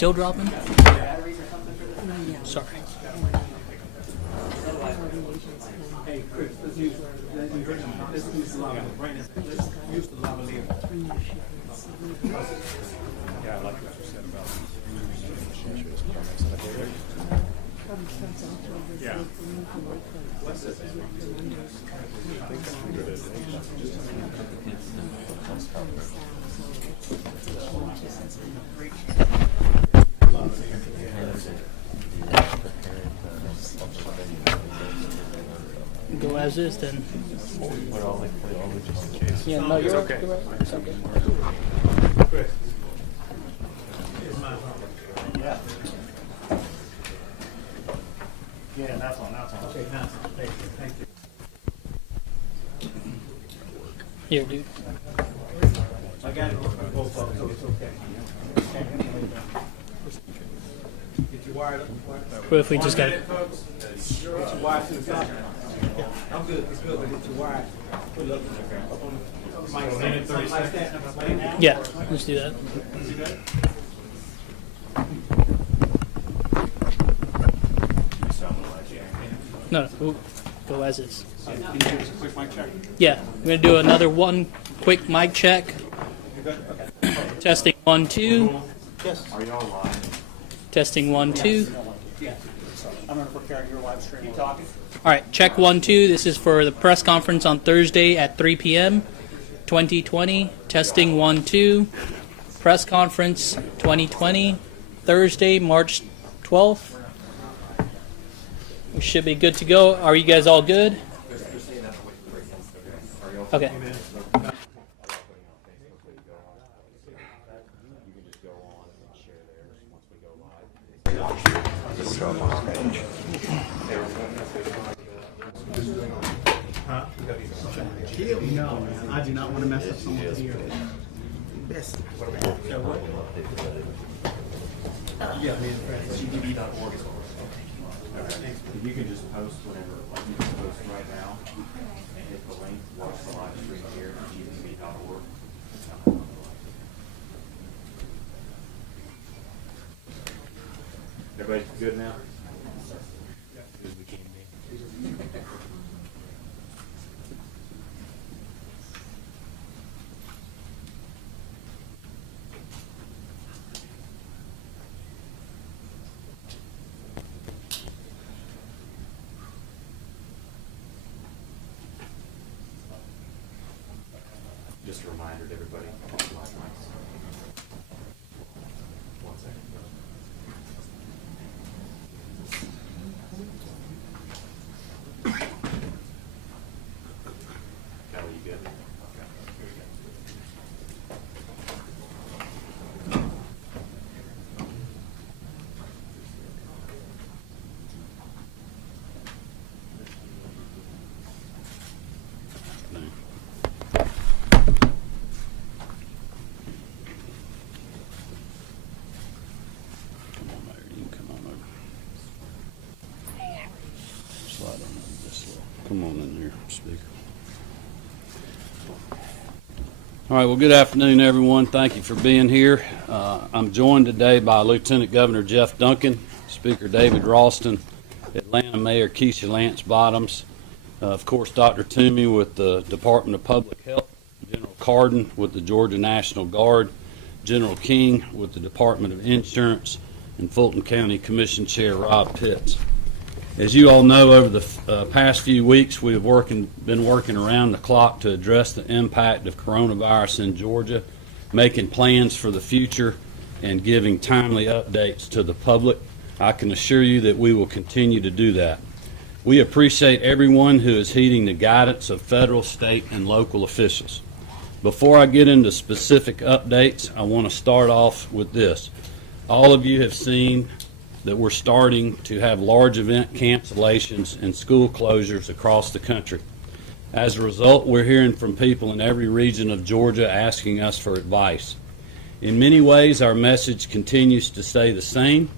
still dropping? Sorry. Hey, Chris, let's use the lava. Right now, let's use the lava layer. Yeah, I like what you said about yeah. What's this? Go as is then. Yeah, no, you're okay. You're right. It's okay. Chris. Here's mine. Yeah. Yeah, that's one. Okay, now, thank you. Here, dude. I got it for both of them, so it's okay. Get your wire up. What if we just got? Get your wire to the top. I'm good, it's good, but get your wire. Put it up. Something like that. Yeah, let's do that. No, we'll go as is. Can you give us a quick mic check? Yeah, we're gonna do another one quick mic check. Testing 1 2. Yes. Are y'all live? Testing 1 2. Yeah. I'm gonna prepare your live stream. You talking? All right, check 1 2. This is for the press conference on Thursday at 3 p.m. 2020. Testing 1 2. Press conference 2020. Thursday, March 12th. We should be good to go. Are you guys all good? Okay. No, man. I do not want to mess up someone's ear. Best. Yeah, man. GDB.org is okay. You can just post whatever, like you can post right now and hit the link, watch the live stream here at GDB.org. Everybody good now? Good as we can be. Just a reminder to everybody. One second. Kelly, you good? Okay. Here we go. Come on in here, speaker. All right, well, good afternoon, everyone. Thank you for being here. I'm joined today by Lieutenant Governor Jeff Duncan, Speaker David Ralston, Atlanta Mayor Keisha Lance Bottoms, of course, Dr. Toomey with the Department of Public Health, General Carden with the Georgia National Guard, General King with the Department of Insurance, and Fulton County Commission Chair Rob Pitts. As you all know, over the past few weeks, we have been working around the clock to address the impact of coronavirus in Georgia, making plans for the future, and giving timely updates to the public. I can assure you that we will continue to do that. We appreciate everyone who is heeding the guidance of federal, state, and local officials. Before I get into specific updates, I want to start off with this. All of you have seen that we're starting to have large event cancellations and school closures across the country. As a result, we're hearing from people in every region of Georgia asking us for advice. In many ways, our message continues to stay the same.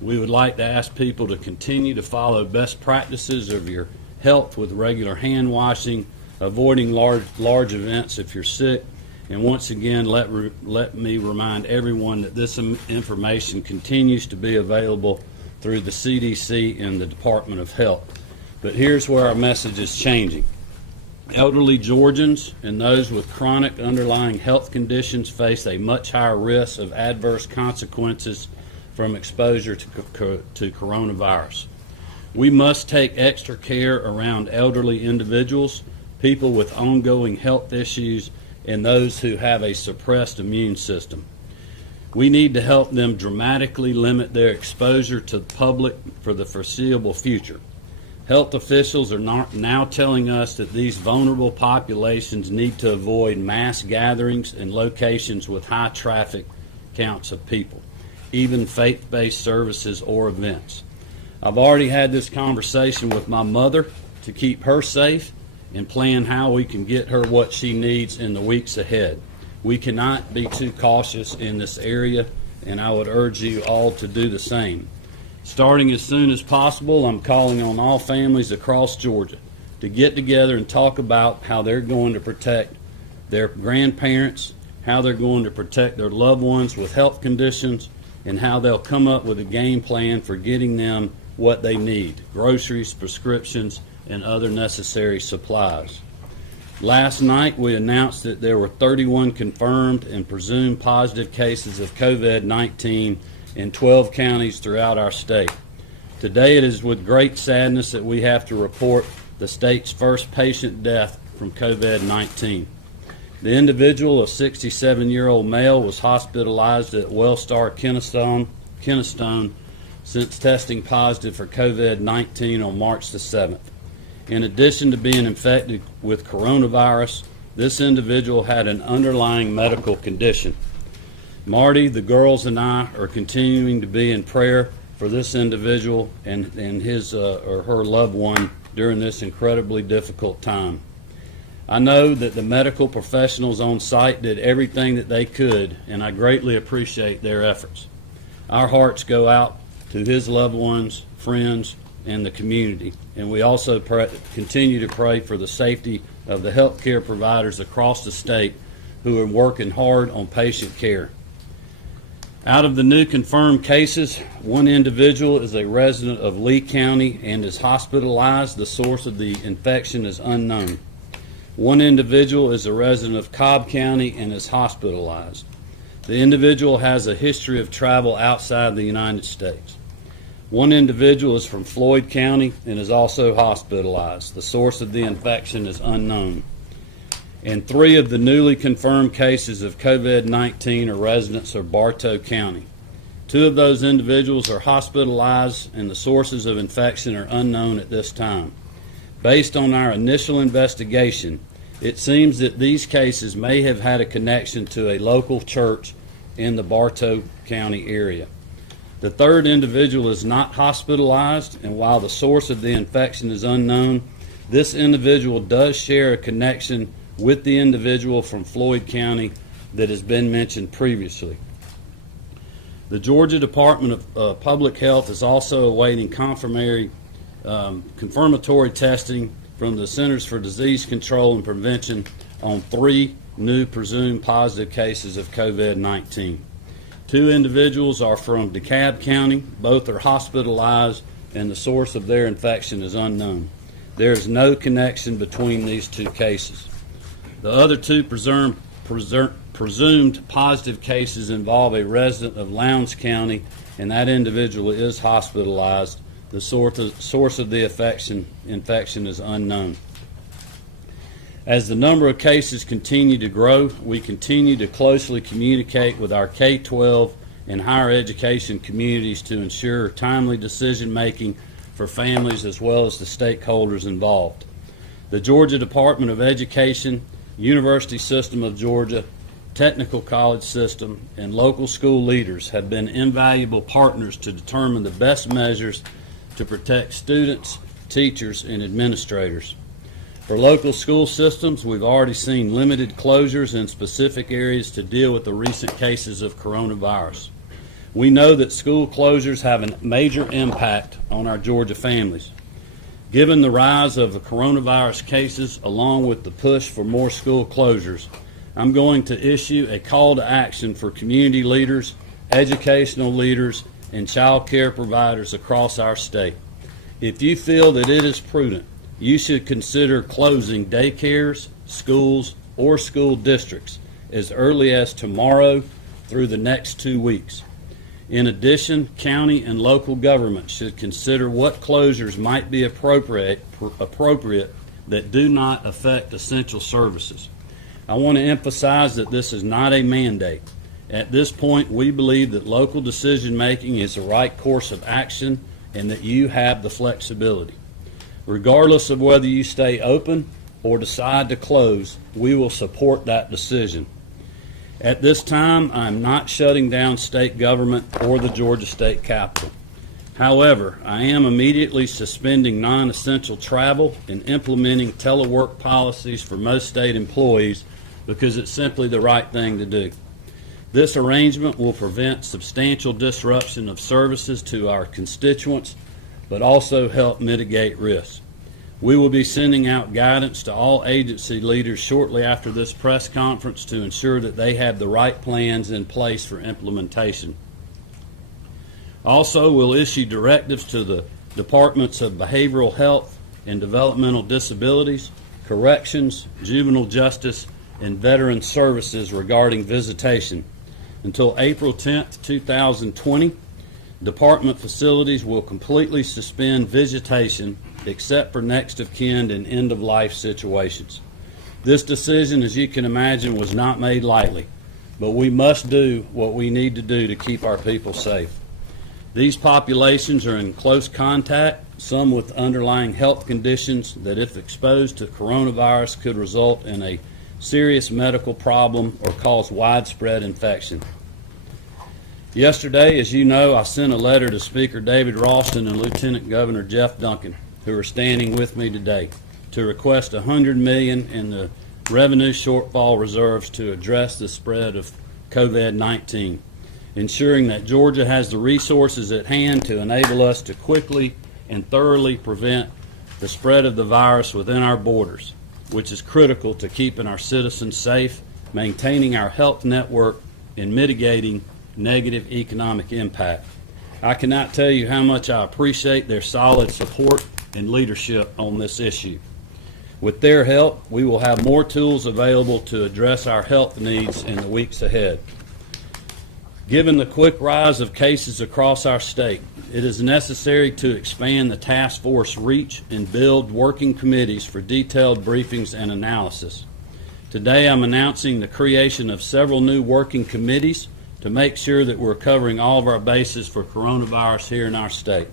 We would like to ask people to continue to follow best practices of your health with regular hand washing, avoiding large events if you're sick, And once again, let me remind everyone that this information continues to be available through the CDC and the Department of Health. But here's where our message is changing. Elderly Georgians and those with chronic underlying health conditions face a much higher risk of adverse consequences from exposure to coronavirus. We must take extra care around elderly individuals, people with ongoing health issues, and those who have a suppressed immune system. We need to help them dramatically limit their exposure to the public for the foreseeable future. Health officials are now telling us that these vulnerable populations need to avoid mass gatherings and locations with high traffic counts of people, even faith-based services or events. I've already had this conversation with my mother to keep her safe and plan how we can get her what she needs in the weeks ahead. We cannot be too cautious in this area, and I would urge you all to do the same. Starting as soon as possible, I'm calling on all families across Georgia to get together and talk about how they're going to protect their grandparents, how they're going to protect their loved ones with health conditions, and how they'll come up with a game plan for getting them what they need: groceries, prescriptions, and other necessary supplies. Last night, we announced that there were 31 confirmed and presumed positive cases of COVID-19 in 12 counties throughout our state. Today, it is with great sadness that we have to report the state's first patient death from COVID-19. The individual, a 67-year-old male, was hospitalized at Wellstar Kennestone since testing positive for COVID-19 on March the 7th. In addition to being infected with coronavirus, this individual had an underlying medical condition. Marty, the girls, and I are continuing to be in prayer for this individual and his or her loved one during this incredibly difficult time. I know that the medical professionals on site did everything that they could, and I greatly appreciate their efforts. Our hearts go out to his loved ones, friends, and the community, and we also continue to pray for the safety of the healthcare providers across the state who are working hard on patient care. Out of the new confirmed cases, one individual is a resident of Lee County and is hospitalized. The source of the infection is unknown. One individual is a resident of Cobb County and is hospitalized. The individual has a history of travel outside the United States. One individual is from Floyd County and is also hospitalized. The source of the infection is unknown. And 3 of the newly confirmed cases of COVID-19 are residents of Bartow County. 2 of those individuals are hospitalized, and the sources of infection are unknown at this time. Based on our initial investigation, it seems that these cases may have had a connection to a local church in the Bartow County area. The 3rd individual is not hospitalized, and while the source of the infection is unknown, this individual does share a connection with the individual from Floyd County that has been mentioned previously. The Georgia Department of Public Health is also awaiting confirmatory testing from the Centers for Disease Control and Prevention on 3 new presumed positive cases of COVID-19. 2 individuals are from DeKalb County. Both are hospitalized, and the source of their infection is unknown. There is no connection between these 2 cases. The other 2 presumed positive cases involve a resident of Lowndes County, and that individual is hospitalized. The source of the infection is unknown. As the number of cases continue to grow, we continue to closely communicate with our K-12 and higher education communities to ensure timely decision-making for families as well as the stakeholders involved. The Georgia Department of Education, University System of Georgia, Technical College System, and local school leaders have been invaluable partners to determine the best measures to protect students, teachers, and administrators. For local school systems, we've already seen limited closures in specific areas to deal with the recent cases of coronavirus. We know that school closures have a major impact on our Georgia families. Given the rise of the coronavirus cases, along with the push for more school closures, I'm going to issue a call to action for community leaders, educational leaders, and child care providers across our state. If you feel that it is prudent, you should consider closing daycares, schools, or school districts as early as tomorrow through the next 2 weeks. In addition, county and local governments should consider what closures might be appropriate that do not affect essential services. I want to emphasize that this is not a mandate. At this point, we believe that local decision-making is the right course of action and that you have the flexibility. Regardless of whether you stay open or decide to close, we will support that decision. At this time, I'm not shutting down state government or the Georgia State Capitol. However, I am immediately suspending non-essential travel and implementing telework policies for most state employees because it's simply the right thing to do. This arrangement will prevent substantial disruption of services to our constituents, but also help mitigate risks. We will be sending out guidance to all agency leaders shortly after this press conference to ensure that they have the right plans in place for implementation. Also, we'll issue directives to the Departments of Behavioral Health and Developmental Disabilities, Corrections, Juvenile Justice, and Veteran Services regarding visitation. Until April 10th, 2020, department facilities will completely suspend visitation except for next of kin and end of life situations. This decision, as you can imagine, was not made lightly, but we must do what we need to do to keep our people safe. These populations are in close contact, some with underlying health conditions that, if exposed to coronavirus, could result in a serious medical problem or cause widespread infection. Yesterday, as you know, I sent a letter to Speaker David Ralston and Lieutenant Governor Jeff Duncan, who are standing with me today, to request $100 million in the revenue shortfall reserves to address the spread of COVID-19, ensuring that Georgia has the resources at hand to enable us to quickly and thoroughly prevent the spread of the virus within our borders, which is critical to keeping our citizens safe, maintaining our health network, and mitigating negative economic impact. I cannot tell you how much I appreciate their solid support and leadership on this issue. With their help, we will have more tools available to address our health needs in the weeks ahead. Given the quick rise of cases across our state, it is necessary to expand the task force reach and build working committees for detailed briefings and analysis. Today, I'm announcing the creation of several new working committees to make sure that we're covering all of our bases for coronavirus here in our state.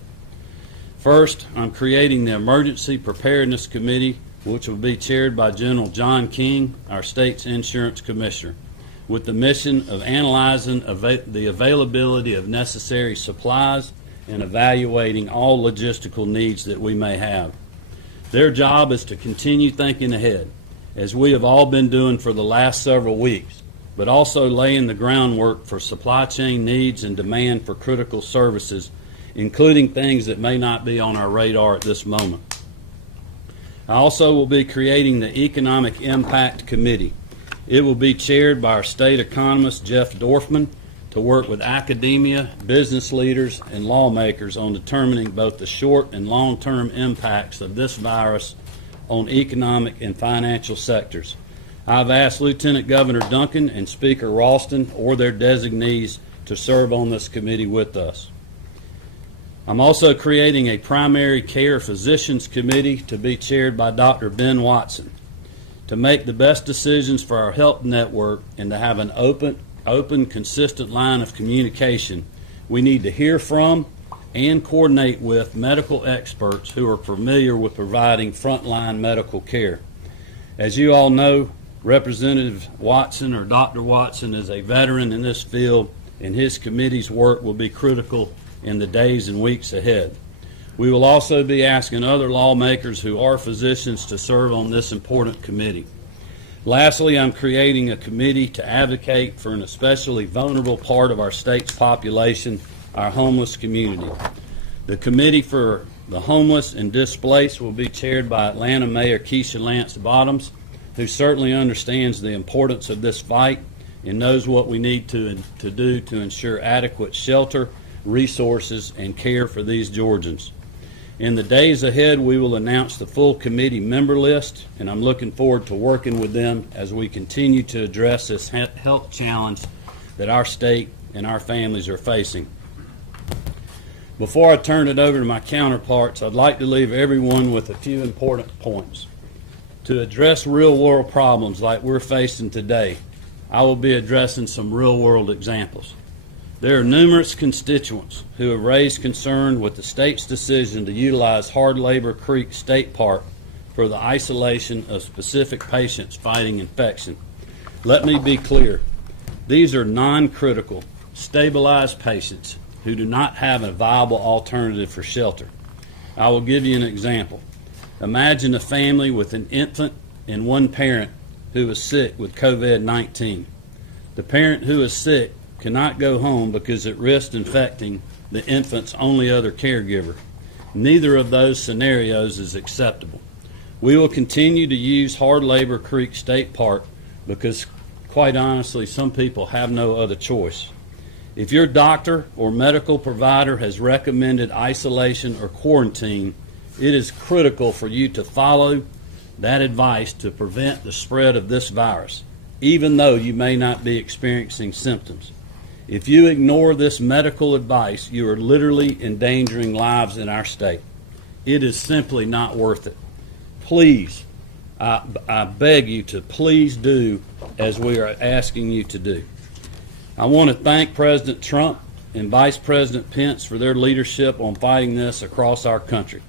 First, I'm creating the Emergency Preparedness Committee, which will be chaired by General John King, our state's insurance commissioner, with the mission of analyzing the availability of necessary supplies and evaluating all logistical needs that we may have. Their job is to continue thinking ahead, as we have all been doing for the last several weeks, but also laying the groundwork for supply chain needs and demand for critical services, including things that may not be on our radar at this moment. I also will be creating the Economic Impact Committee. It will be chaired by our state economist, Jeff Dorfman, to work with academia, business leaders, and lawmakers on determining both the short and long-term impacts of this virus on economic and financial sectors. I've asked Lieutenant Governor Duncan and Speaker Ralston or their designees to serve on this committee with us. I'm also creating a Primary Care Physicians Committee to be chaired by Dr. Ben Watson. To make the best decisions for our health network and to have an open, consistent line of communication, we need to hear from and coordinate with medical experts who are familiar with providing frontline medical care. As you all know, Representative Watson, or Dr. Watson, is a veteran in this field, and his committee's work will be critical in the days and weeks ahead. We will also be asking other lawmakers who are physicians to serve on this important committee. Lastly, I'm creating a committee to advocate for an especially vulnerable part of our state's population, our homeless community. The Committee for the Homeless and Displaced will be chaired by Atlanta Mayor Keisha Lance Bottoms, who certainly understands the importance of this fight and knows what we need to do to ensure adequate shelter, resources, and care for these Georgians. In the days ahead, we will announce the full committee member list, and I'm looking forward to working with them as we continue to address this health challenge that our state and our families are facing. Before I turn it over to my counterparts, I'd like to leave everyone with a few important points. To address real-world problems like we're facing today, I will be addressing some real-world examples. There are numerous constituents who have raised concern with the state's decision to utilize Hard Labor Creek State Park for the isolation of specific patients fighting infection. Let me be clear. These are non-critical, stabilized patients who do not have a viable alternative for shelter. I will give you an example. Imagine a family with an infant and one parent who is sick with COVID-19. The parent who is sick cannot go home because it risks infecting the infant's only other caregiver. Neither of those scenarios is acceptable. We will continue to use Hard Labor Creek State Park because, quite honestly, some people have no other choice. If your doctor or medical provider has recommended isolation or quarantine, it is critical for you to follow that advice to prevent the spread of this virus, even though you may not be experiencing symptoms. If you ignore this medical advice, you are literally endangering lives in our state. It is simply not worth it. Please, I beg you to please do as we are asking you to do. I want to thank President Trump and Vice President Pence for their leadership on fighting this across our country.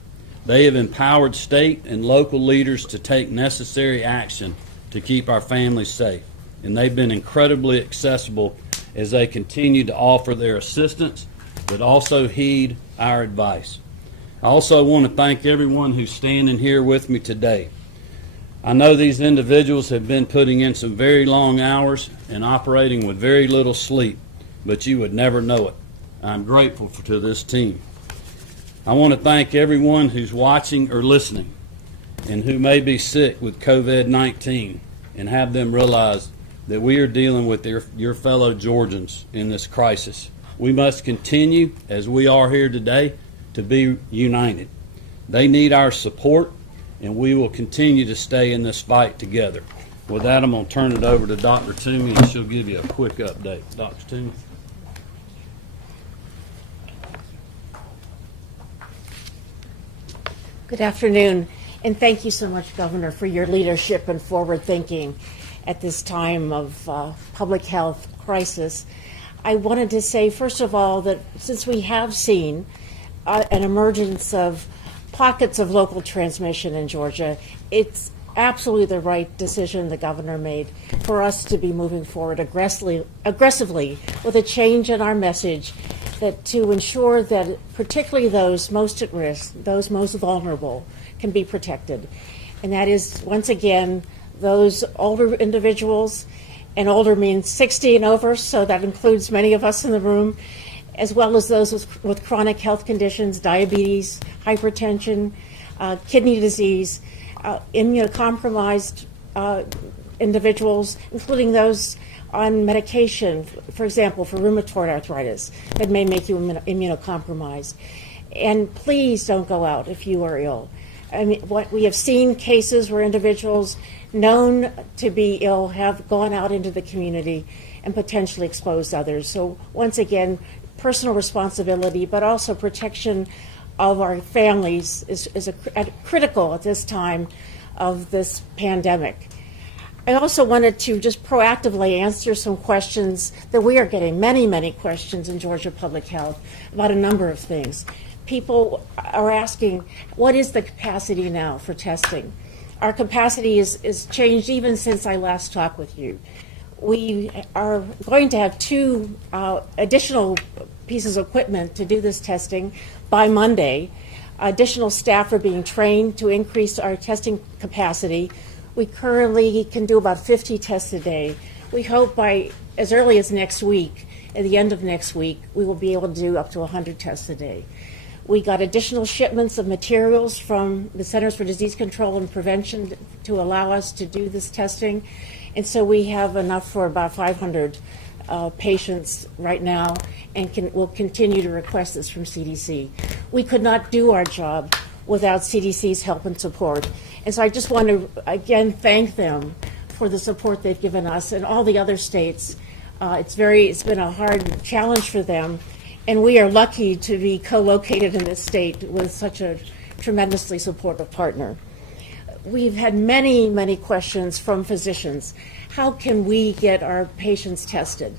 They have empowered state and local leaders to take necessary action to keep our families safe, and they've been incredibly accessible as they continue to offer their assistance, but also heed our advice. I also want to thank everyone who's standing here with me today. I know these individuals have been putting in some very long hours and operating with very little sleep, but you would never know it. I'm grateful to this team. I want to thank everyone who's watching or listening and who may be sick with COVID-19 and have them realize that we are dealing with your fellow Georgians in this crisis. We must continue, as we are here today, to be united. They need our support, and we will continue to stay in this fight together. With that, I'm going to turn it over to Dr. Toomey, and she'll give you a quick update. Dr. Toomey. Good afternoon, and thank you so much, Governor, for your leadership and forward thinking at this time of public health crisis. I wanted to say, first of all, that since we have seen an emergence of pockets of local transmission in Georgia, it's absolutely the right decision the governor made for us to be moving forward aggressively with a change in our message that to ensure that particularly those most at risk, those most vulnerable, can be protected. And that is, once again, those older individuals, and older means 60 and over, so that includes many of us in the room, as well as those with chronic health conditions, diabetes, hypertension, kidney disease, immunocompromised individuals, including those on medication, for example, for rheumatoid arthritis, that may make you immunocompromised. And please don't go out if you are ill. I mean, what we have seen cases where individuals known to be ill have gone out into the community and potentially exposed others. So once again, personal responsibility, but also protection of our families is critical at this time of this pandemic. I also wanted to just proactively answer some questions that we are getting, many questions in Georgia Public Health about a number of things. People are asking, what is the capacity now for testing? Our capacity is changed even since I last talked with you. We are going to have 2 additional pieces of equipment to do this testing by Monday. Additional staff are being trained to increase our testing capacity. We currently can do about 50 tests a day. We hope by as early as next week, at the end of next week, we will be able to do up to 100 tests a day. We got additional shipments of materials from the Centers for Disease Control and Prevention to allow us to do this testing. And so we have enough for about 500 patients right now, and will continue to request this from CDC. We could not do our job without CDC's help and support. And so I just want to, again, thank them for the support they've given us and all the other states. It's been a hard challenge for them, and we are lucky to be co-located in this state with such a tremendously supportive partner. We've had many, many questions from physicians. How can we get our patients tested?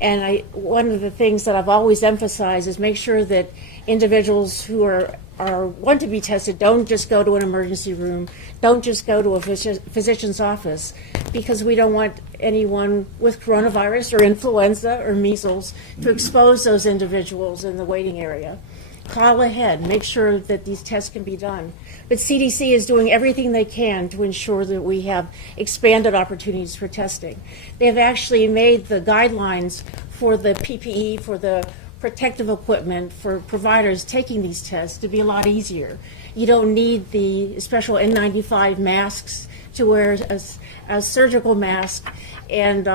And one of the things that I've always emphasized is make sure that individuals who want to be tested don't just go to an emergency room, don't just go to a physician's office, because we don't want anyone with coronavirus or influenza or measles to expose those individuals in the waiting area. Call ahead, make sure that these tests can be done. But CDC is doing everything they can to ensure that we have expanded opportunities for testing. They have actually made the guidelines for the PPE, for the protective equipment for providers taking these tests to be a lot easier. You don't need the special N95 masks to wear a surgical mask, and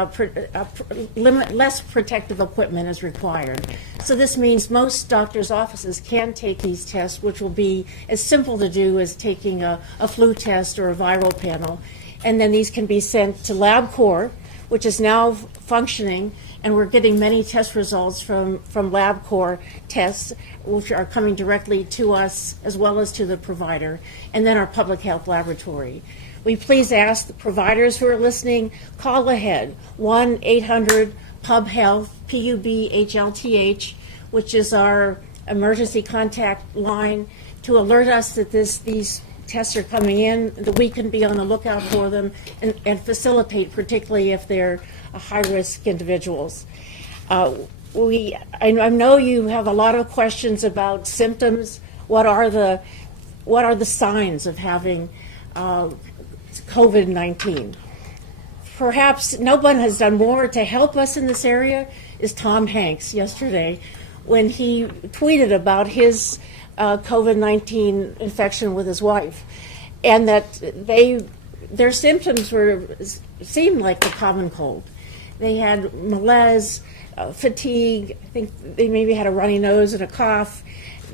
less protective equipment is required. So this means most doctors' offices can take these tests, which will be as simple to do as taking a flu test or a viral panel. And then these can be sent to LabCorp, which is now functioning, and we're getting many test results from LabCorp tests, which are coming directly to us as well as to the provider, and then our public health laboratory. We please ask the providers who are listening, call ahead, 1-800-PUB-HEALTH, PUBHLTH, which is our emergency contact line, to alert us that these tests are coming in, that we can be on the lookout for them and facilitate, particularly if they're high-risk individuals. I know you have a lot of questions about symptoms. What are the signs of having COVID-19? Perhaps no one has done more to help us in this area is Tom Hanks yesterday, when he tweeted about his COVID-19 infection with his wife, and that their symptoms seemed like the common cold. They had malaise, fatigue. I think they maybe had a runny nose and a cough.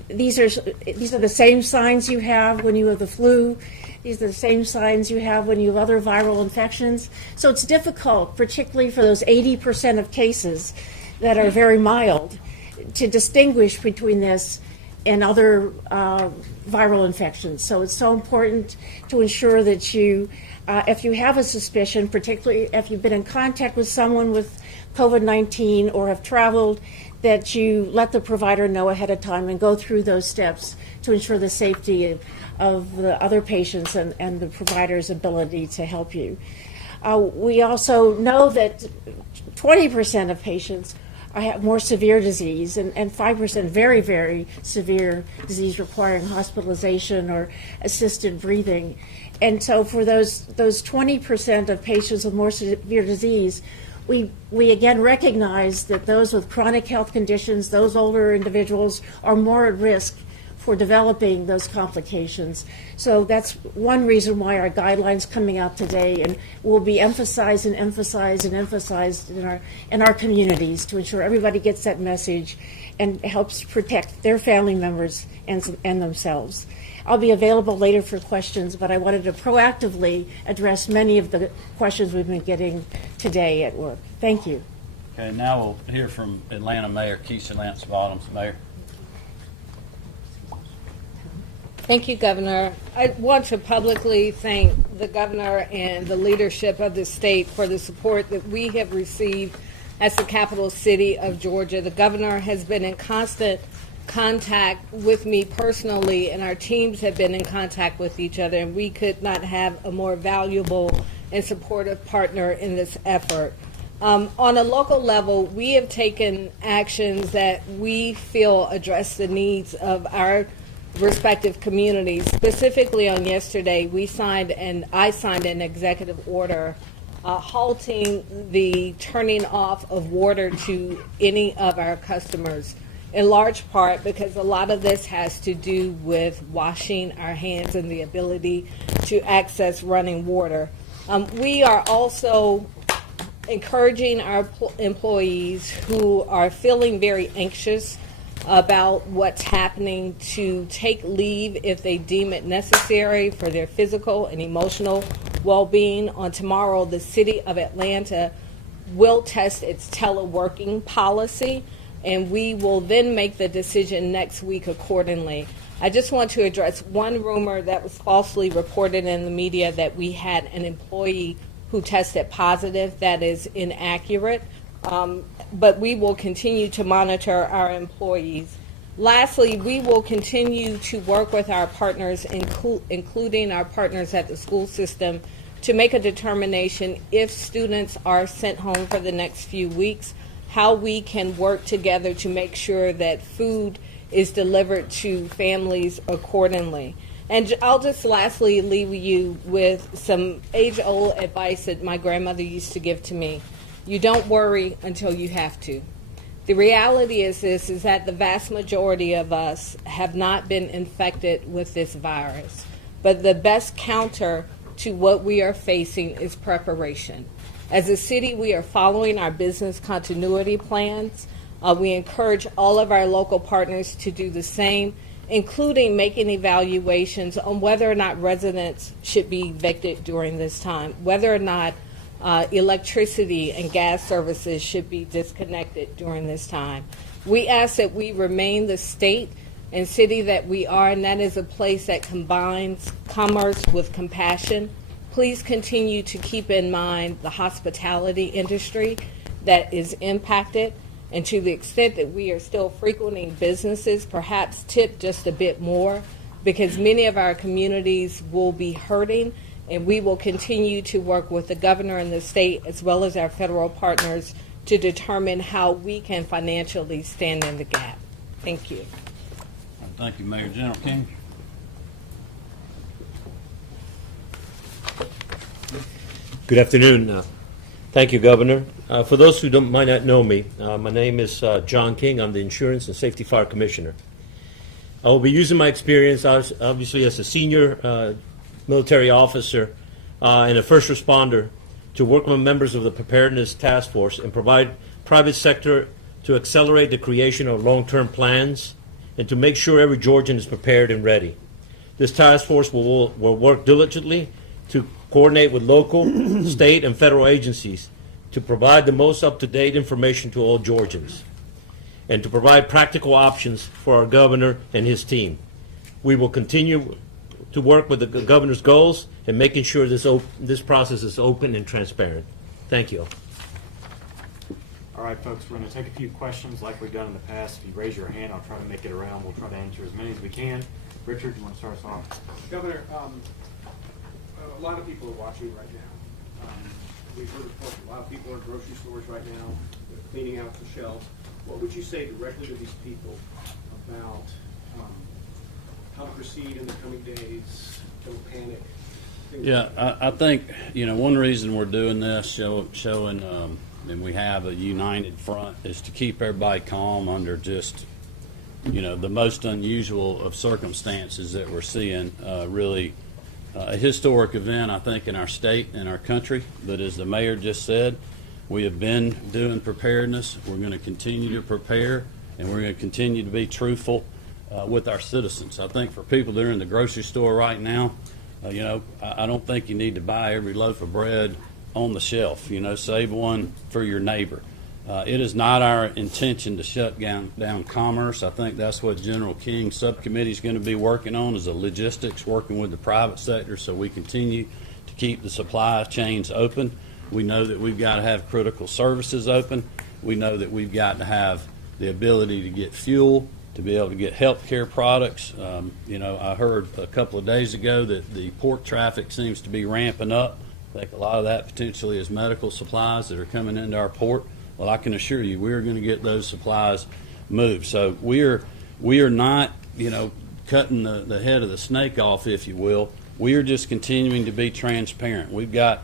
These are the same signs you have when you have the flu. These are the same signs you have when you have other viral infections. So it's difficult, particularly for those 80% of cases that are very mild, to distinguish between this and other viral infections. So it's so important to ensure that you, if you have a suspicion, particularly if you've been in contact with someone with COVID-19 or have traveled, that you let the provider know ahead of time and go through those steps to ensure the safety of the other patients and the provider's ability to help you. We also know that 20% of patients have more severe disease, and 5% very, very severe disease requiring hospitalization or assisted breathing. And so for those 20% of patients with more severe disease, we again recognize that those with chronic health conditions, those older individuals, are more at risk for developing those complications. So that's one reason why our guidelines coming out today and will be emphasized and emphasized and emphasized in our communities to ensure everybody gets that message and helps protect their family members and themselves. I'll be available later for questions, but I wanted to proactively address many of the questions we've been getting today at work. Thank you. Okay, now we'll hear from Atlanta Mayor Keisha Lance Bottoms. Mayor. Thank you, Governor. I want to publicly thank the Governor and the leadership of the state for the support that we have received as the capital city of Georgia. The Governor has been in constant contact with me personally, and our teams have been in contact with each other, and we could not have a more valuable and supportive partner in this effort. On a local level, we have taken actions that we feel address the needs of our respective communities. Specifically on yesterday, I signed an executive order halting the turning off of water to any of our customers. in large part because a lot of this has to do with washing our hands and the ability to access running water. We are also encouraging our employees who are feeling very anxious about what's happening to take leave if they deem it necessary for their physical and emotional well-being. On tomorrow, the City of Atlanta will test its teleworking policy, and we will then make the decision next week accordingly. I just want to address one rumor that was falsely reported in the media that we had an employee who tested positive. That is inaccurate, but we will continue to monitor our employees. Lastly, we will continue to work with our partners, including our partners at the school system, to make a determination if students are sent home for the next few weeks, how we can work together to make sure that food is delivered to families accordingly. And I'll just lastly leave you with some age-old advice that my grandmother used to give to me. You don't worry until you have to. The reality is that the vast majority of us have not been infected with this virus. But the best counter to what we are facing is preparation. As a city, we are following our business continuity plans. We encourage all of our local partners to do the same, including making evaluations on whether or not residents should be evicted during this time, whether or not electricity and gas services should be disconnected during this time. We ask that we remain the state and city that we are, and that is a place that combines commerce with compassion. Please continue to keep in mind the hospitality industry that is impacted, and to the extent that we are still frequenting businesses, perhaps tip just a bit more, because many of our communities will be hurting, and we will continue to work with the governor and the state as well as our federal partners to determine how we can financially stand in the gap. Thank you. Thank you, Mayor. General King. Good afternoon. Thank you, Governor. For those who might not know me, my name is John King. I'm the Insurance and Safety Fire Commissioner. I will be using my experience, obviously, as a senior military officer and a first responder to work with members of the Preparedness Task Force and provide private sector to accelerate the creation of long-term plans and to make sure every Georgian is prepared and ready. This task force will work diligently to coordinate with local, state, and federal agencies to provide the most up-to-date information to all Georgians and to provide practical options for our governor and his team. We will continue to work with the governor's goals and making sure this process is open and transparent. Thank you. All right, folks, we're going to take a few questions like we've done in the past. If you raise your hand, I'll try to make it around. We'll try to answer as many as we can. Richard, you want to start us off? Governor, a lot of people are watching right now. We've heard reports a lot of people are in grocery stores right now. They're cleaning out the shelves. What would you say directly to these people about how to proceed in the coming days? Don't panic. Yeah, I think, one reason we're doing this, showing, and we have a united front, is to keep everybody calm under just, the most unusual of circumstances that we're seeing, really a historic event, I think, in our state and our country. But as the mayor just said, we have been doing preparedness. We're going to continue to prepare, and we're going to continue to be truthful with our citizens. I think for people that are in the grocery store right now, I don't think you need to buy every loaf of bread on the shelf. Save one for your neighbor. It is not our intention to shut down commerce. I think that's what General King's subcommittee is going to be working on, is the logistics, working with the private sector so we continue to keep the supply chains open. We know that we've got to have critical services open. We know that we've got to have the ability to get fuel, to be able to get health care products. I heard a couple of days ago that the port traffic seems to be ramping up. I think a lot of that potentially is medical supplies that are coming into our port. Well, I can assure you we're going to get those supplies moved. So we are not, cutting the head of the snake off, if you will. We are just continuing to be transparent. We've got,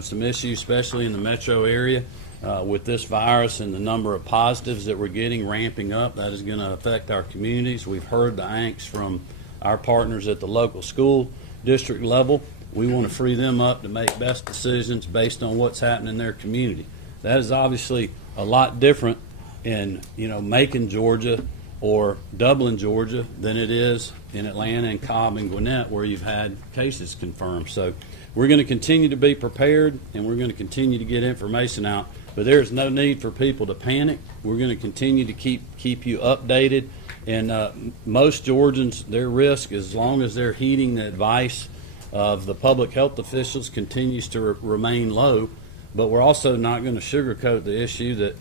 some issues, especially in the metro area. with this virus and the number of positives that we're getting ramping up, that is going to affect our communities. We've heard the angst from our partners at the local school district level. We want to free them up to make best decisions based on what's happening in their community. That is obviously a lot different in Macon, Georgia, or Dublin, Georgia, than it is in Atlanta and Cobb and Gwinnett, where you've had cases confirmed. So we're going to continue to be prepared, and we're going to continue to get information out. But there's no need for people to panic. We're going to continue to keep you updated. And most Georgians, their risk, as long as they're heeding the advice of the public health officials, continues to remain low. But we're also not going to sugarcoat the issue that,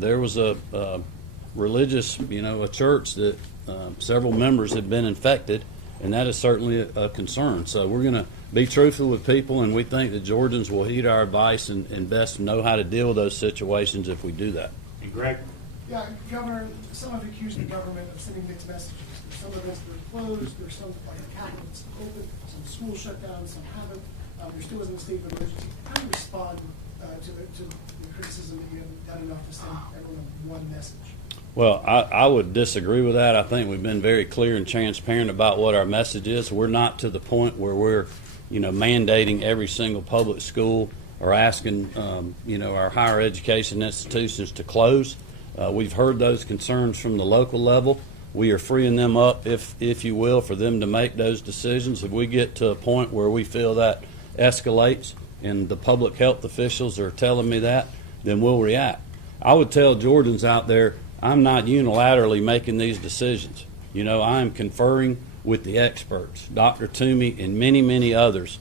there was a religious, a church that several members have been infected, and that is certainly a concern. So we're going to be truthful with people, and we think that Georgians will heed our advice and best know how to deal with those situations if we do that. And Greg? Yeah, Governor, some have accused the government of sending mixed messages. There's some events that are closed, there's some, like the Capitol, that's open, some schools shut down, some haven't. There still isn't a state of emergency. How do you respond to the criticism that you haven't done enough to send everyone one message? Well, I would disagree with that. I think we've been very clear and transparent about what our message is. We're not to the point where we're, mandating every single public school or asking, our higher education institutions to close. We've heard those concerns from the local level. We are freeing them up, if you will, for them to make those decisions. If we get to a point where we feel that escalates and the public health officials are telling me that, then we'll react. I would tell Georgians out there, I'm not unilaterally making these decisions. I am conferring with the experts, Dr. Toomey and many, many others.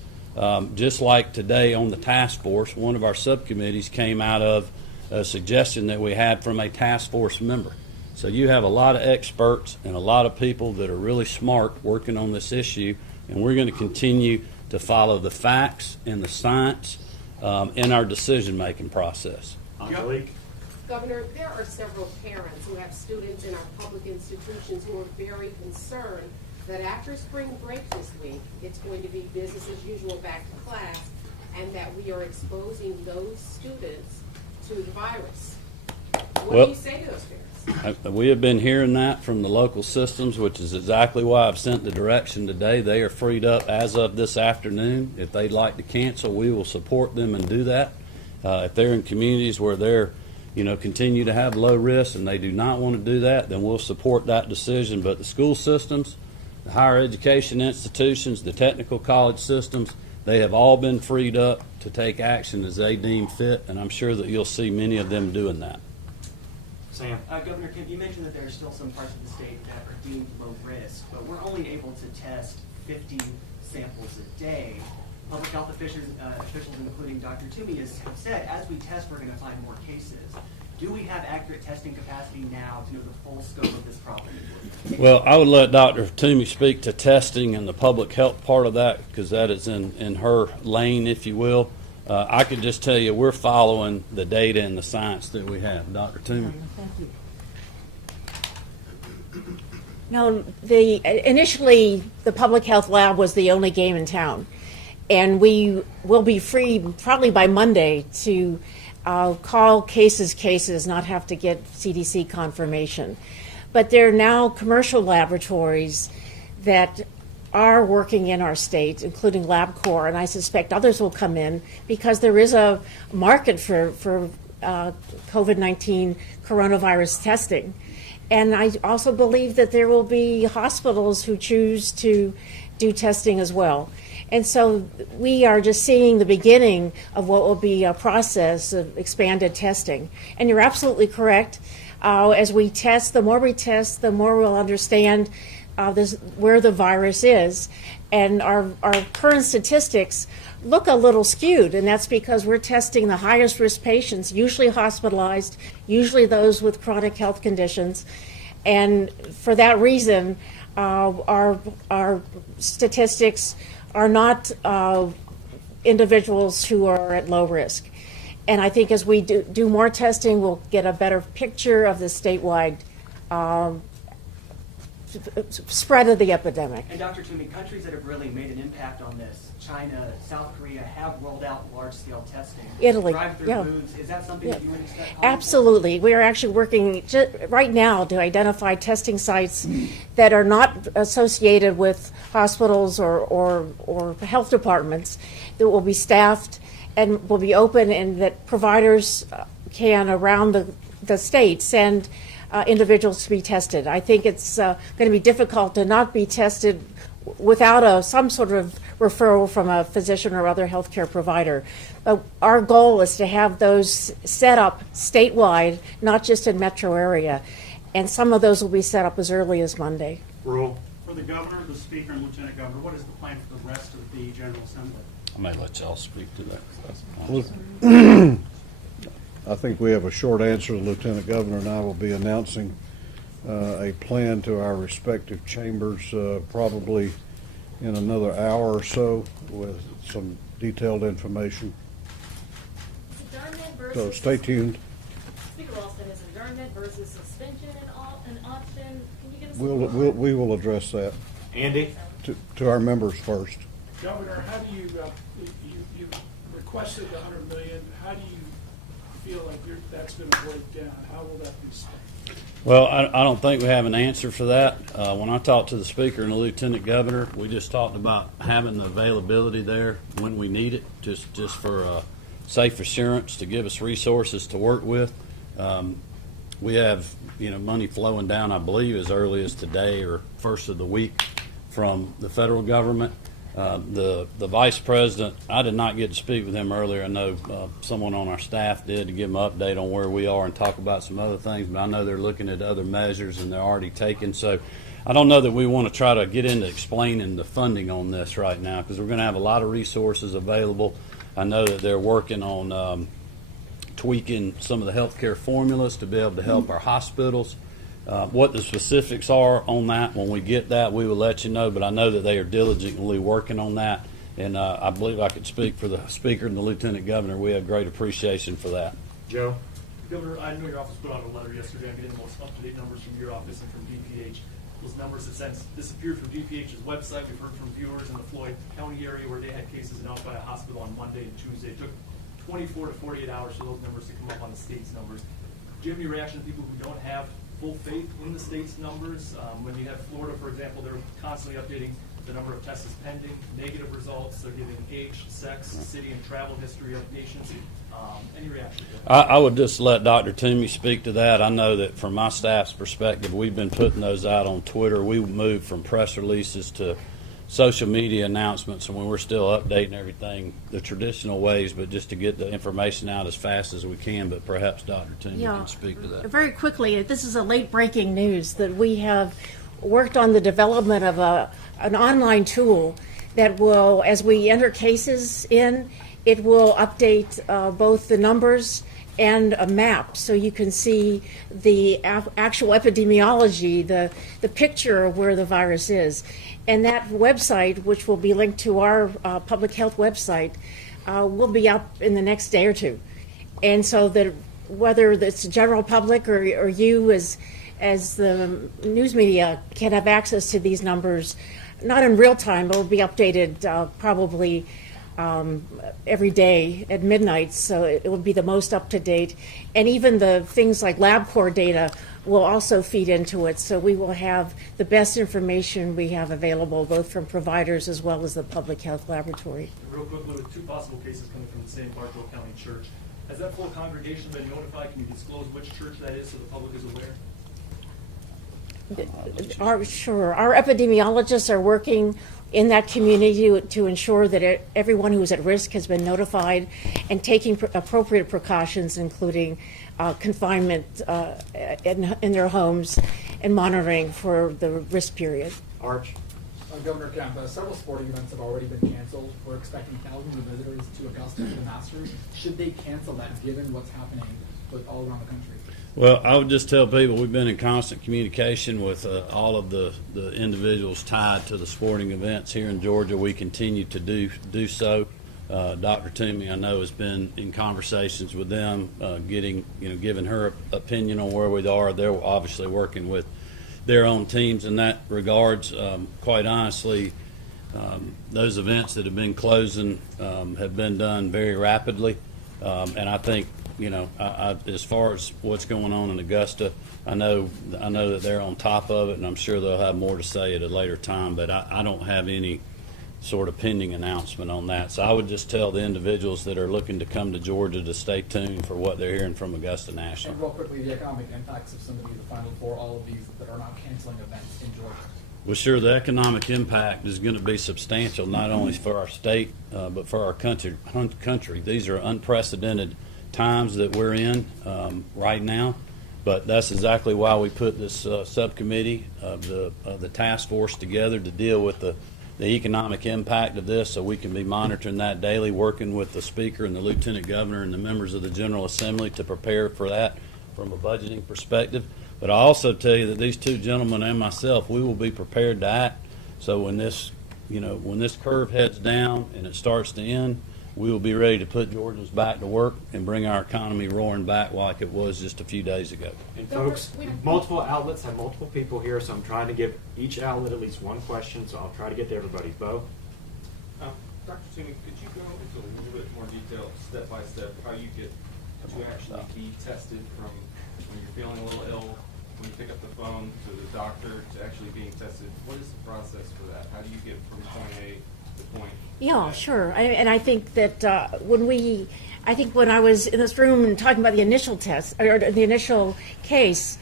Just like today on the task force, one of our subcommittees came out of a suggestion that we had from a task force member. So you have a lot of experts and a lot of people that are really smart working on this issue, and we're going to continue to follow the facts and the science in our decision-making process. Angelique? Governor, there are several parents who have students in our public institutions who are very concerned that after spring break this week, it's going to be business as usual back to class, and that we are exposing those students to the virus. What do you say to those parents? We have been hearing that from the local systems, which is exactly why I've sent the direction today. They are freed up as of this afternoon. If they'd like to cancel, we will support them and do that. If they're in communities where they're continue to have low risk and they do not want to do that, then we'll support that decision. But the school systems, the higher education institutions, the technical college systems, they have all been freed up to take action as they deem fit, and I'm sure that you'll see many of them doing that. Sam? Governor Kemp, you mentioned that there are still some parts of the state that are deemed low risk, but we're only able to test 50 samples a day. Public health officials, including Dr. Toomey, have said, as we test, we're going to find more cases. Do we have accurate testing capacity now to know the full scope of this problem? Well, I would let Dr. Toomey speak to testing and the public health part of that, because that is in her lane, if you will. I can just tell you we're following the data and the science that we have. Dr. Toomey. Thank you. No, initially the public health lab was the only game in town, and we will be free probably by Monday to call cases, not have to get CDC confirmation. But there are now commercial laboratories that are working in our state, including LabCorp, and I suspect others will come in because there is a market for COVID-19 coronavirus testing. And I also believe that there will be hospitals who choose to do testing as well. And so we are just seeing the beginning of what will be a process of expanded testing. And you're absolutely correct. As we test, the more we test, the more we'll understand where the virus is. And our current statistics look a little skewed, and that's because we're testing the highest risk patients, usually hospitalized, usually those with chronic health conditions. And for that reason, our statistics are not individuals who are at low risk. And I think as we do more testing, we'll get a better picture of the statewide spread of the epidemic. And Dr. Toomey, countries that have really made an impact on this, China, South Korea, have rolled out large-scale testing. Italy, Drive-through yeah. foods, is that something that you would expect? Absolutely. We are actually working right now to identify testing sites that are not associated with hospitals or health departments, that will be staffed and will be open, and that providers can, around the state, send individuals to be tested. I think it's going to be difficult to not be tested without some sort of referral from a physician or other healthcare provider. But our goal is to have those set up statewide, not just in metro area. And some of those will be set up as early as Monday. Rule. For the governor, the speaker, and lieutenant governor, what is the plan for the rest of the General Assembly? I may let y'all speak to that. I think we have a short answer. The Lieutenant Governor and I will be announcing a plan to our respective chambers probably in another hour or so with some detailed information. So stay tuned. Speaker Ralston, is adjournment versus suspension an option? Can you give us We will address that Andy? to our members first. Governor, how do you, you requested the $100 million, how do you feel like that's going to break down? How will that be spent? Well, I don't think we have an answer for that. When I talked to the speaker and the lieutenant governor, we just talked about having the availability there when we need it, just for safe assurance, to give us resources to work with. We have money flowing down, I believe, as early as today or first of the week from the federal government. The vice president, I did not get to speak with him earlier. I know someone on our staff did, to give him an update on where we are and talk about some other things, but I know they're looking at other measures and they're already taken. So I don't know that we want to try to get into explaining the funding on this right now, because we're going to have a lot of resources available. I know that they're working on tweaking some of the healthcare formulas to be able to help our hospitals. What the specifics are on that, when we get that, we will let you know, but I know that they are diligently working on that, and I believe I could speak for the speaker and the lieutenant governor. We have great appreciation for that. Joe? Governor, I know your office put out a letter yesterday on getting the most up-to-date numbers from your office and from DPH. Those numbers have since disappeared from DPH's website. We've heard from viewers in the Floyd County area where they had cases announced by a hospital on Monday and Tuesday. It took 24 to 48 hours for those numbers to come up on the state's numbers. Do you have any reaction to people who don't have full faith in the state's numbers? When you have Florida, for example, they're constantly updating the number of tests pending, negative results. They're giving age, sex, city, and travel history of patients. Any reaction to that? I would just let Dr. Toomey speak to that. I know that from my staff's perspective, we've been putting those out on Twitter. We moved from press releases to social media announcements, and we're still updating everything the traditional ways, but just to get the information out as fast as we can. But perhaps Dr. Toomey can speak to that. Very quickly, this is a late breaking news that we have worked on the development of an online tool that will, as we enter cases in, it will update both the numbers and a map, so you can see the actual epidemiology, the picture of where the virus is. And that website, which will be linked to our public health website, will be up in the next day or two. And so that whether it's the general public or you as the news media can have access to these numbers, not in real time, but will be updated probably every day at midnight, so it will be the most up to date. And even the things like LabCorp data will also feed into it, so we will have the best information we have available, both from providers as well as the public health laboratory. Real quickly, with two possible cases coming from the same Bartow County church, has that full congregation been notified? Can you disclose which church that is so the public is aware? Our epidemiologists are working in that community to ensure that everyone who is at risk has been notified and taking appropriate precautions, including confinement in their homes and monitoring for the risk period. Arch? Governor Kemp, several sporting events have already been canceled. We're expecting thousands of visitors to Augusta for the Masters. Should they cancel that, given what's happening all around the country? Well, I would just tell people we've been in constant communication with all of the individuals tied to the sporting events here in Georgia. We continue to do so. Dr. Toomey, I know, has been in conversations with them, giving her opinion on where we are. They're obviously working with their own teams in that regards. Quite honestly, those events that have been closing have been done very rapidly, and I think, as far as what's going on in Augusta, I know that they're on top of it, and I'm sure they'll have more to say at a later time. But I don't have any sort of pending announcement on that. So I would just tell the individuals that are looking to come to Georgia to stay tuned for what they're hearing from Augusta National. And real quickly, the economic impacts of some of these, the final four, all of these that are not canceling events in Georgia. Well, sure, the economic impact is going to be substantial, not only for our state, but for our country. These are unprecedented times that we're in right now, but that's exactly why we put this subcommittee of the task force together to deal with the economic impact of this, so we can be monitoring that daily, working with the Speaker and the Lieutenant Governor and the members of the General Assembly to prepare for that from a budgeting perspective. But I also tell you that these two gentlemen and myself, we will be prepared to act. So when this curve heads down and it starts to end, we will be ready to put Georgians back to work and bring our economy roaring back like it was just a few days ago. And folks, multiple outlets have multiple people here, so I'm trying to give each outlet at least one question, so I'll try to get to everybody. Bo? Dr. Toomey, could you go into a little bit more detail, step by step, how you get to actually be tested from when you're feeling a little ill, when you pick up the phone, to the doctor, to actually being tested? What is the process for that? How do you get from point A to point B? Yeah, sure. And I think that when I was in this room and talking about the initial test, or the initial case,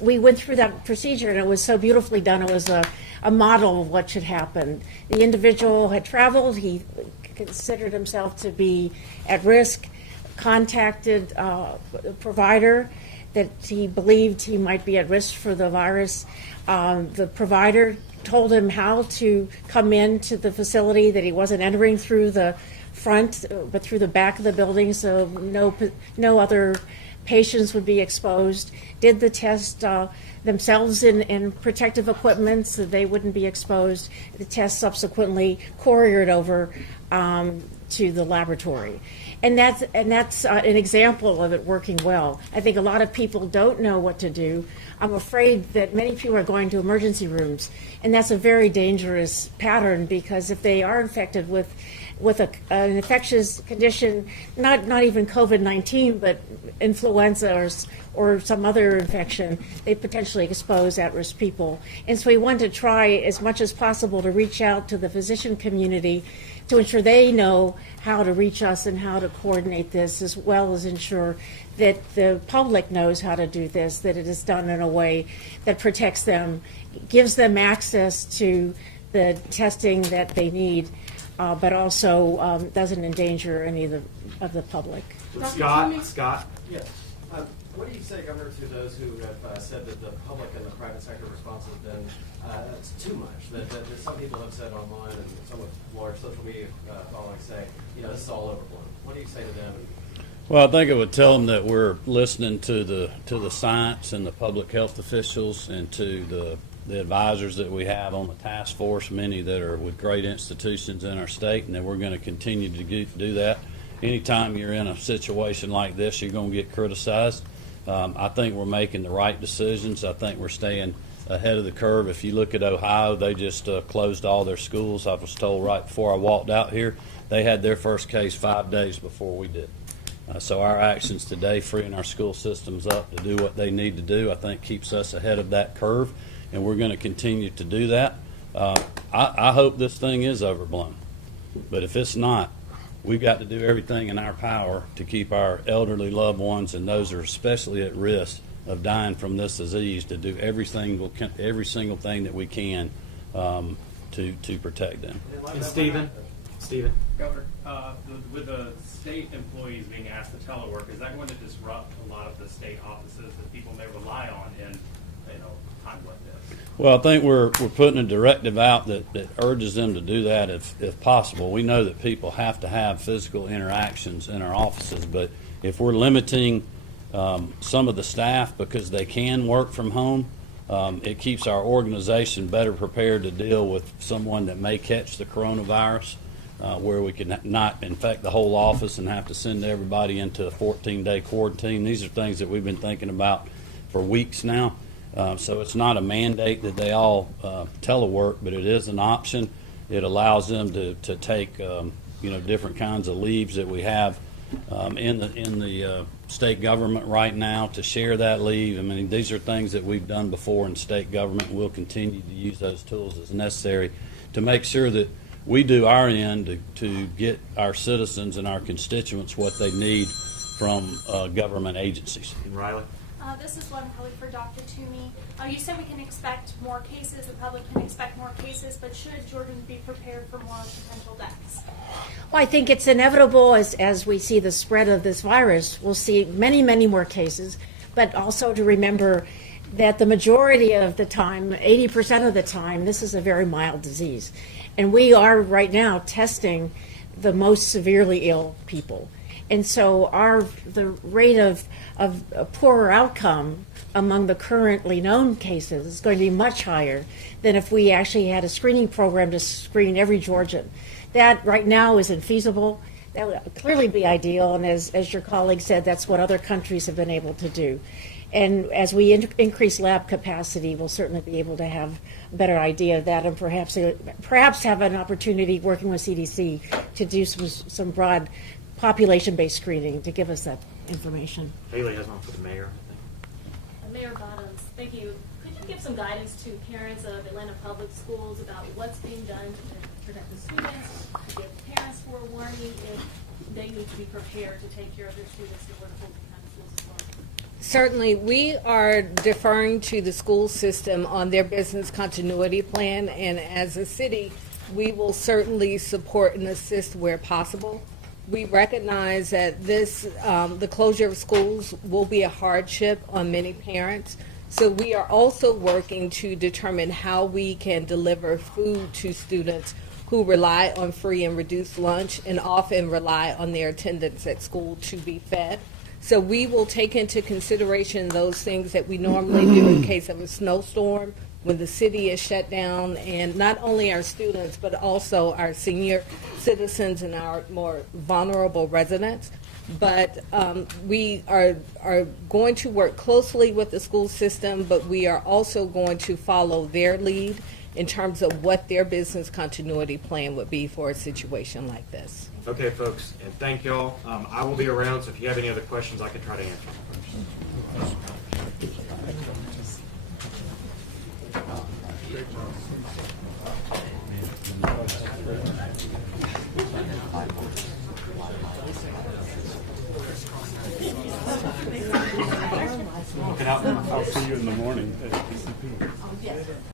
we went through that procedure, and it was so beautifully done. It was a model of what should happen. The individual had traveled. He considered himself to be at risk, contacted a provider that he believed he might be at risk for the virus. The provider told him how to come into the facility, that he wasn't entering through the front but through the back of the building, so no other patients would be exposed. Did the test themselves in protective equipment so they wouldn't be exposed. The test subsequently couriered over to the laboratory. And that's an example of it working well. I think a lot of people don't know what to do. I'm afraid that many people are going to emergency rooms, and that's a very dangerous pattern, because if they are infected with an infectious condition, not even COVID-19, but influenza or some other infection, they potentially expose at-risk people. And so we want to try as much as possible to reach out to the physician community to ensure they know how to reach us and how to coordinate this, as well as ensure that the public knows how to do this, that it is done in a way that protects them, gives them access to the testing that they need, but also doesn't endanger any of the public. Scott? Yes. What do you say, Governor, to those who have said that the public and the private sector response has been that's too much? That some people have said online, and some with large social media following say, this is all overblown. What do you say to them? Well, I think it would tell them that we're listening to the science and the public health officials and to the advisors that we have on the task force, many that are with great institutions in our state, and that we're going to continue to do that. Anytime you're in a situation like this, you're going to get criticized. I think we're making the right decisions. I think we're staying ahead of the curve. If you look at Ohio, they just closed all their schools. I was told right before I walked out here, they had their first case 5 days before we did. So our actions today, freeing our school systems up to do what they need to do, I think keeps us ahead of that curve, and we're going to continue to do that. I hope this thing is overblown, but if it's not, we've got to do everything in our power to keep our elderly loved ones and those who are especially at risk of dying from this disease to do every single thing that we can to protect them. And Stephen? Governor, with the state employees being asked to telework, is that going to disrupt a lot of the state offices that people may rely on in times like this? Well, I think we're putting a directive out that urges them to do that if possible. We know that people have to have physical interactions in our offices, but if we're limiting some of the staff because they can work from home, it keeps our organization better prepared to deal with someone that may catch the coronavirus, where we can not infect the whole office and have to send everybody into a 14-day quarantine. These are things that we've been thinking about for weeks now. So it's not a mandate that they all telework, but it is an option. It allows them to take different kinds of leaves that we have in the state government right now to share that leave. I mean, these are things that we've done before in state government. We'll continue to use those tools as necessary to make sure that we do our end to get our citizens and our constituents what they need from government agencies. Riley? This is one probably for Dr. Toomey. You said we can expect more cases, the public can expect more cases, but should Georgians be prepared for more potential deaths? Well, I think it's inevitable as we see the spread of this virus. We'll see many, many more cases, but also to remember that the majority of the time, 80% of the time, this is a very mild disease. And we are right now testing the most severely ill people. And so the rate of a poorer outcome among the currently known cases is going to be much higher than if we actually had a screening program to screen every Georgian. That right now is infeasible. That would clearly be ideal, and as your colleague said, that's what other countries have been able to do. And as we increase lab capacity, we'll certainly be able to have a better idea of that, and perhaps have an opportunity working with CDC to do some broad population-based screening to give us that information. Haley has one for the mayor, I think. Mayor Bottoms, thank you. Could you give some guidance to parents of Atlanta Public Schools about what's being done to protect the students, to give parents forewarning if they need to be prepared to take care of their students in order to kind of schools as well? Certainly, we are deferring to the school system on their business continuity plan, and as a city, we will certainly support and assist where possible. We recognize that the closure of schools will be a hardship on many parents. So we are also working to determine how we can deliver food to students who rely on free and reduced lunch and often rely on their attendance at school to be fed. So we will take into consideration those things that we normally do in case of a snowstorm, when the city is shut down, and not only our students, but also our senior citizens and our more vulnerable residents. But we are going to work closely with the school system, but we are also going to follow their lead in terms of what their business continuity plan would be for a situation like this. Okay, folks, and thank y'all. I will be around, so if you have any other questions, I can try to answer. I'll see you in the morning at PCP.